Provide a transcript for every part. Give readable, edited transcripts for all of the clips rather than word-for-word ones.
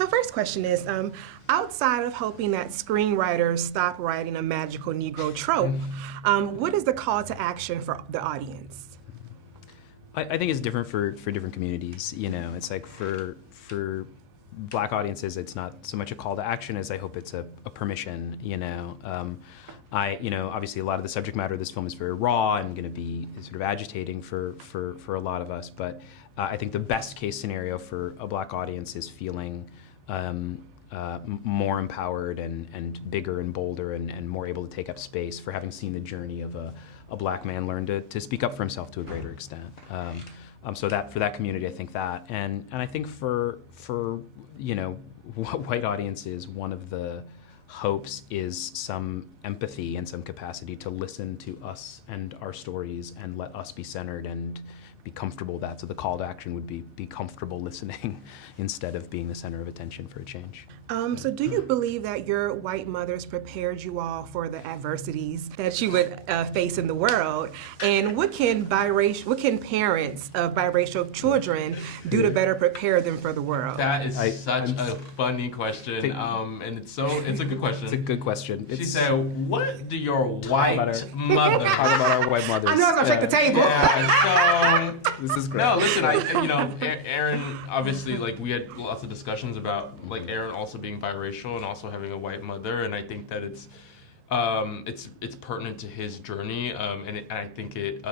So first question is, outside of hoping that screenwriters stop writing a magical Negro trope, what is the call to action for the audience? I think it's different for different communities. You know, it's like for Black audiences, it's not so much a call to action as I hope it's a permission. You know, obviously a lot of the subject matter of this film is very raw and going to be sort of agitating for a lot of us. But I think the best case scenario for a Black audience is feeling more empowered and bigger and bolder and more able to take up space for having seen the journey of a Black man learn to speak up for himself to a greater extent. So that for that community, I think that, and I think for white audiences, one of the hopes is some empathy and some capacity to listen to us and our stories and let us be centered and be comfortable with that. So the call to action would be comfortable listening instead of being the center of attention for a change. So do you believe that your white mothers prepared you all for the adversities that you would face in the world? And what can parents of biracial children do to better prepare them for the world? That is such a funny question, and it's a good question. It's a good question. She said, "What do your white mother talk about our white mothers?" I know I was gonna shake the table. Yeah, so this is great. no, listen, Aaron, obviously, like, we had lots of discussions about, like, Aaron also being biracial and also having a white mother, and I think that it's pertinent to his journey, and I think it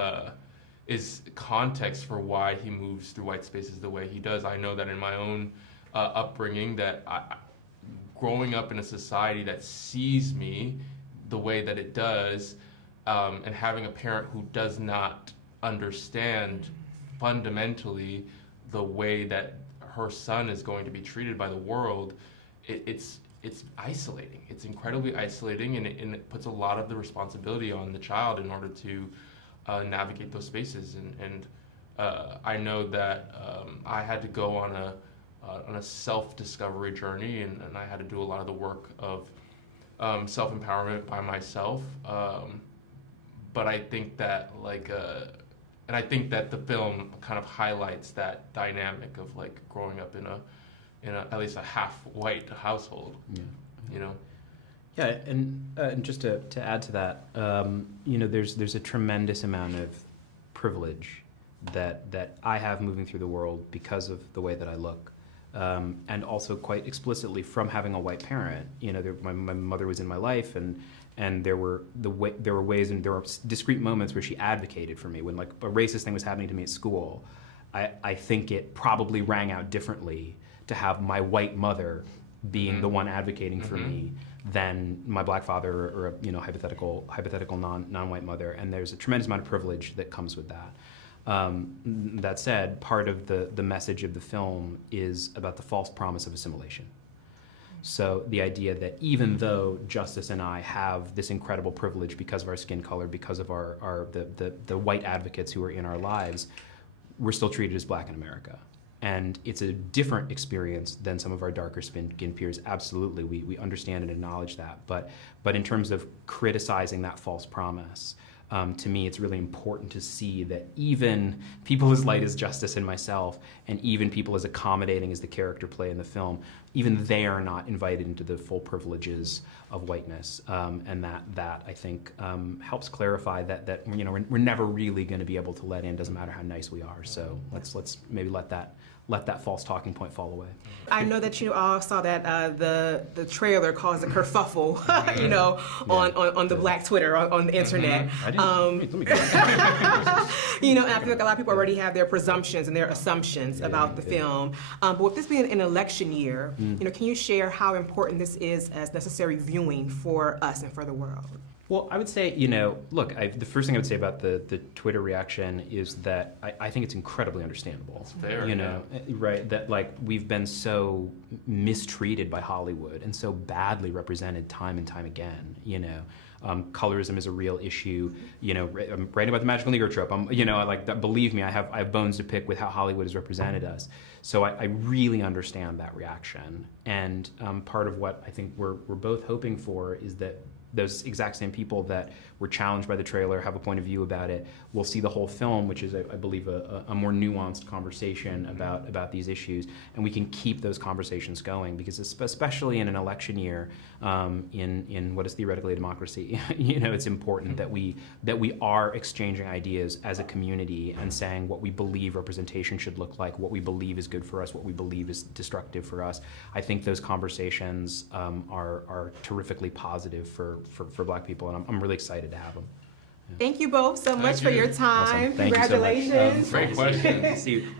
is context for why he moves through white spaces the way he does. I know that in my own upbringing, that growing up in a society that sees me the way that it does, and having a parent who does not understand fundamentally the way that her son is going to be treated by the world, it's isolating. It's incredibly isolating, and it puts a lot of the responsibility on the child in order to navigate those spaces. And I know that I had to go on a self-discovery journey, and I had to do a lot of the work of self-empowerment by myself. But I think that and I think that the film kind of highlights that dynamic of, like, growing up in a at least a half-white household. Yeah. You know. Yeah, and just to add to that, there's a tremendous amount of privilege that I have moving through the world because of the way that I look, and also quite explicitly from having a white parent. You know, my mother was in my life, and there were ways and there were discrete moments where she advocated for me when, like, a racist thing was happening to me at school. I think it probably rang out differently to have my white mother being the one advocating for me than my Black father or a hypothetical non-white mother. And there's a tremendous amount of privilege that comes with that. That said, part of the message of the film is about the false promise of assimilation. So the idea that even though Justice and I have this incredible privilege because of our skin color, because of the white advocates who are in our lives, we're still treated as Black in America. And it's a different experience than some of our darker skinned peers. Absolutely, we understand and acknowledge that. But in terms of criticizing that false promise, to me, it's really important to see that even people as light as Justice and myself, and even people as accommodating as the character play in the film, even they are not invited into the full privileges of whiteness, and that I think helps clarify that we're never really going to be able to let in. Doesn't matter how nice we are. So let's maybe let that false talking point fall away. I know that you all saw that the trailer caused a kerfuffle, on the Black Twitter, on the internet. I didn't. Let me get that. And I feel like a lot of people already have their presumptions and their assumptions about the film. But with this being an election year, can you share how important this is as necessary viewing for us and for the world? Well, I would say, look, the first thing I would say about the Twitter reaction is that I think it's incredibly understandable. It's fair, right? That, like, we've been so mistreated by Hollywood and so badly represented time and time again. Colorism is a real issue. I'm writing about the magical Negro trope. Believe me, I have bones to pick with how Hollywood has represented us. So I really understand that reaction. And part of what I think we're both hoping for is that those exact same people that were challenged by the trailer have a point of view about it. We'll see the whole film, which is, I believe, a more nuanced conversation about these issues, and we can keep those conversations going, because especially in an election year, in what is theoretically a democracy, it's important that we are exchanging ideas as a community and saying what we believe representation should look like, what we believe is good for us, what we believe is destructive for us. I think those conversations are terrifically positive for Black people, and I'm really excited to have them. Thank you both so much for your time. Awesome. Thank you so much. Congratulations. Great question. See you.